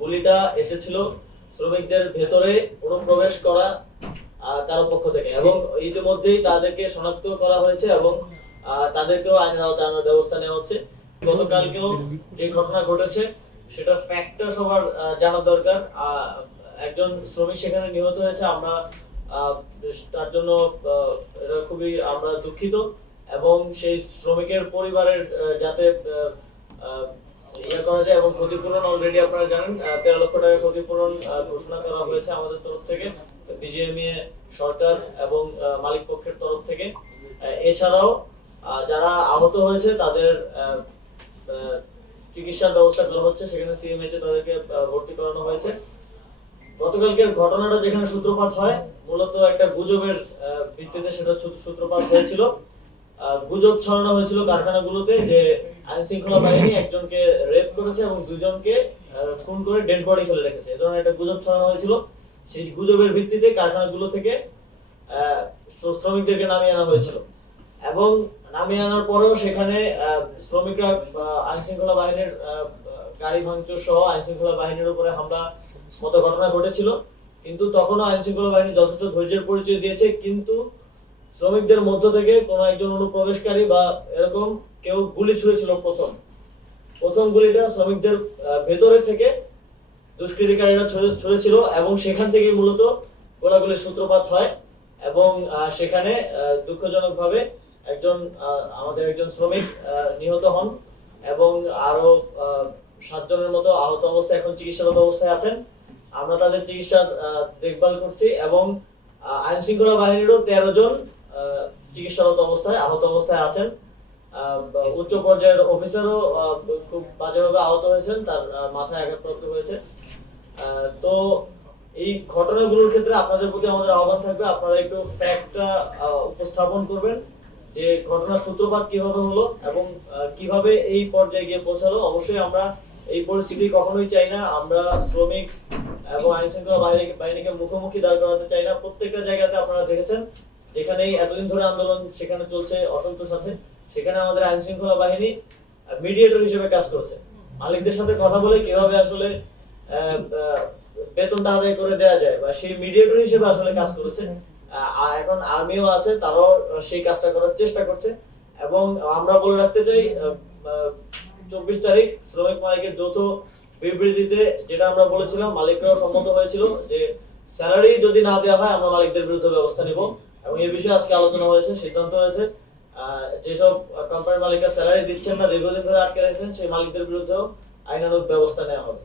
গুলিটা এসেছিল শ্রমিকদের ভেতরে অনুপ্রবেশ করা কারও পক্ষ থেকে। এবং ইতিমধ্যেই তাদেরকে শনাক্ত করা হয়েছে এবং তাদেরকেও আইনের আওতায় আনার ব্যবস্থা নেওয়া হচ্ছে। গতকালকেও যে ঘটনা ঘটেছে, সেটা ফ্যাক্টটা সবার জানা দরকার। একজন শ্রমিক সেখানে নিহত হয়েছে। আমরা তার জন্য এটা খুবই, আমরা দুঃখিত। এবং সেই শ্রমিকের পরিবারের যাতে ইয়ে করা যায় এবং ক্ষতিপূরণ অলরেডি আপনারা জানেন তেরো লক্ষ টাকা ক্ষতিপূরণ ঘোষণা করা হয়েছে আমাদের তরফ থেকে বিজিএমএ সরকার এবং মালিক পক্ষের তরফ থেকে। এছাড়াও যারা আহত হয়েছে তাদের চিকিৎসার ব্যবস্থা করা হচ্ছে, সেখানে সিএমএইচে তাদেরকে ভর্তি করানো হয়েছে। গতকালকের ঘটনাটা যেখানে সূত্রপাত হয়, মূলত একটা গুজবের ভিত্তিতে সেটা সূত্রপাত হয়েছিল। গুজব ছড়ানো হয়েছিল কারখানাগুলোতে যে আইন শৃঙ্খলা বাহিনী একজনকে রেপ করেছে এবং দুজনকে খুন করে ডেড বডি ফেলে রেখেছে। ধরনের একটা গুজব ছড়ানো হয়েছিল। সেই গুজবের ভিত্তিতে কারখানাগুলো থেকে শ্রমিকদেরকে নামিয়ে আনা হয়েছিল। এবং নামিয়ে আনার পরেও সেখানে শ্রমিকরা আইন শৃঙ্খলা বাহিনীর গাড়ি ভাঙচুর সহ আইন শৃঙ্খলা বাহিনীর উপরে হামলা মতো ঘটনা ঘটেছিল। কিন্তু তখনও আইন শৃঙ্খলা বাহিনী যথেষ্ট ধৈর্যের পরিচয় দিয়েছে। কিন্তু শ্রমিকদের মধ্য থেকে কোনো একজন অনুপ্রবেশকারী বা এরকম কেউ গুলি ছুঁড়েছিল প্রথম। প্রথম গুলিটা শ্রমিকদের ভেতরে থেকে দুষ্কৃতিকারীরা ছুঁড়ে- ছুঁড়েছিল এবং সেখান থেকে মূলত গোলাগুলির সূত্রপাত হয় এবং সেখানে দুঃখজনকভাবে একজন আমাদের একজন শ্রমিক নিহত হন এবং আরও সাতজনের মতো আহত অবস্থায় এখন চিকিৎসারত অবস্থায় আছেন। আমরা তাদের চিকিৎসার দেখভাল করছি এবং আইন শৃঙ্খলা বাহিনীরও তেরো জন চিকিৎসারত অবস্থায় আহত অবস্থায় আছেন। উচ্চ পর্যায়ের অফিসারও খুব বাজেভাবে আহত হয়েছেন তার মাথায় আঘাতপ্রাপ্ত হয়েছে। তো এই ঘটনাগুলোর ক্ষেত্রে আপনাদের প্রতি আমাদের আহ্বান থাকবে আপনারা একটু ফ্যাক্টটা উপস্থাপন করবেন যে ঘটনার সূত্রপাত কীভাবে হলো এবং কীভাবে এই পর্যায়ে গিয়ে পৌঁছালো। অবশ্যই আমরা এই পরিস্থিতি কখনোই চাই না। আমরা শ্রমিক এবং আইন শৃঙ্খলা বাহিনী বাহিনীকে মুখোমুখি দাঁড় করাতে চাই না। প্রত্যেকটা জায়গাতে আপনারা দেখেছেন যেখানেই এতদিন ধরে আন্দোলন সেখানে চলছে, অসন্তোষ আছে, সেখানে আমাদের আইন শৃঙ্খলা বাহিনী মিডিয়েটর হিসেবে কাজ করছে। মালিকদের সাথে কথা বলে কীভাবে আসলে বেতনটা আদায় করে দেওয়া যায়, বা সেই মিডিয়েটর হিসেবে আসলে কাজ করেছে। এখন আর্মিও আছে, তারাও সেই কাজটা করার চেষ্টা করছে। এবং আমরা বলে রাখতে চাই চব্বিশ তারিখ শ্রমিক মালিকের যৌথ বিবৃতিতে যেটা আমরা বলেছিলাম, মালিকরাও সম্মত হয়েছিল যে স্যালারি যদি না দেওয়া হয়, আমরা মালিকদের বিরুদ্ধে ব্যবস্থা নিব। এবং এ বিষয়ে আজকে আলোচনা হয়েছে, সিদ্ধান্ত হয়েছে যেসব কোম্পানির মালিকরা স্যালারি দিচ্ছেন না, দীর্ঘদিন ধরে আটকে রেখেছেন, সেই মালিকদের বিরুদ্ধেও আইনানুগ ব্যবস্থা নেওয়া হবে।